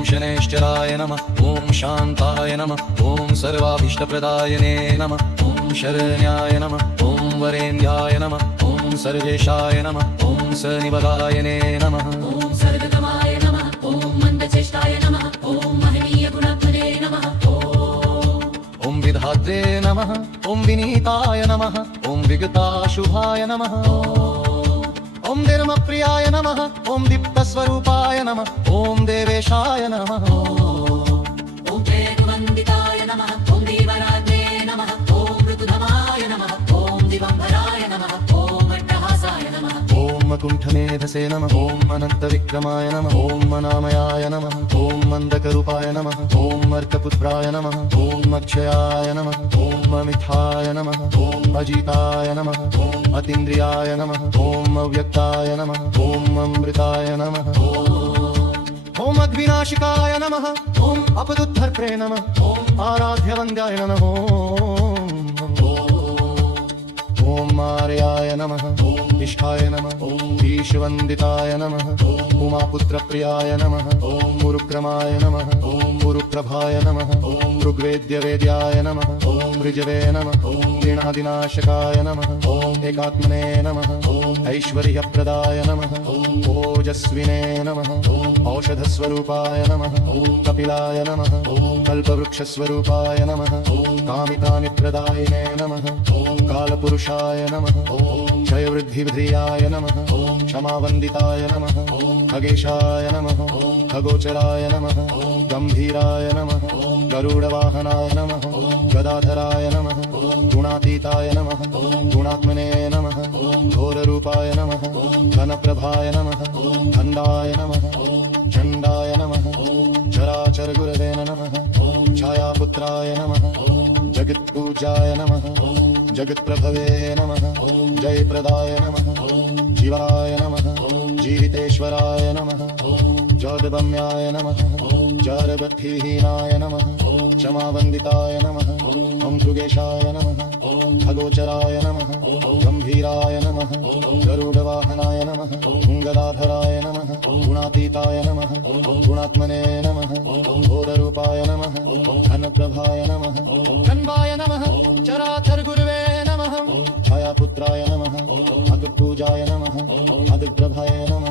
ॐ शनैश्चराय नमः ॐ शान्ताय नमः ॐ सर्वाभीष्टप्रदायने नमः ॐ शरण्याय नमः ॐ वरेण्याय नमः ॐ सर्वेशाय नमः ॐ सनिवदायने नमः ॐ सर्वगमाय नमः ॐ मन्दचेष्टाय नमः ॐ महनीयगुणात्मने नमः ॐ विधात्रे नमः ॐ विनीताय नमः ॐ विगताशुभाय नमः ॐ धर्मप्रियाय नमः ॐ दीप्तस्वरूपाय नमः ॐ देवेशाय नमः ॐ प्रेमवन्दिताय नमः ॐ दीवरात्रे नमः ॐ ऋतुधमाय नमः ॐ दिगम्बराय नमः ॐ अट्टहासाय नमः ॐ कुण्ठमेधसे नमः ॐ अनन्तविक्रमाय नमः ॐ अनामयाय नमः ॐ मन्दकरूपाय नमः ॐ अर्कपुत्राय नमः ॐ अक्षयाय नमः ॐ अमिथाय नमः ॐ अजिताय नमः ॐ अतीन्द्रियाय नमः ॐ अव्यक्ताय नमः ॐ अमृताय नमः ॐ अग्निनाशिकाय नमः ॐ अपदुद्धर्त्रे नमः ॐ आराध्यवन्द्याय नमः ॐ मार्याय नमः ॐ इष्ठाय नमः ॐ ईशवन्दिताय नमः ॐ उमापुत्रप्रियाय नमः ॐ गुरुक्रमाय नमः ॐ गुरुप्रभाय नमः ॐ ऋग्वेद्यवेद्याय नमः ॐ ऋजवे नमः ॐ गीणादिनाशकाय नमः ॐ एकात्मने नमः ॐ ऐश्वर्यप्रदाय नमः ॐ ओजस्विने नमः ॐ औषधस्वरूपाय नमः ॐ कपिलाय नमः ॐ कल्पवृक्षस्वरूपाय नमः ॐ कामितानिप्रदायिने नमः ॐ कालपुरुषाय नमः ॐ क्षयवृद्धिविधियाय नमः ॐ क्षमावन्दिताय नमः ॐ खगेशाय नमः ॐ खगोचराय नमः ॐ गम्भीराय नमः ॐ गरुडवाहनाय नमः ॐ गदाधराय नमः ॐ गुणातीताय नमः ॐ गुणात्मने नमः ॐ घोररूपाय नमः ॐ घनप्रभाय नमः ॐ खण्डाय नमः ॐ चण्डाय नमः ॐ चराचरगुरवे नमः ॐ छायापुत्राय नमः ॐ जगत्पूजाय नमः ॐ जगत्प्रभवे नमः ॐ जयप्रदाय नमः ॐ जीवाय नमः ॐ जीवितेश्वराय नमः ॐ जगदम्याय नमः ॐ जरबद्धिहीनाय नमः ॐ क्षमावन्दिताय नमः ॐ मृगेशाय नमः ॐ खगोचराय नमः ॐ गम्भीराय नमः ॐ गरुडवाहनाय नमः ॐ गदाधराय नमः ॐ गुणातीताय नमः ॐ गुणात्मने नमः ॐ घोररूपाय नमः ॐ घनप्रभाय नमः ॐ कन्वाय नमः ॐ चराचरगुरवे नमः ॐ छायापुत्राय नमः ॐ अग्रपूजाय नमः ॐ अग्रप्रभाय नमः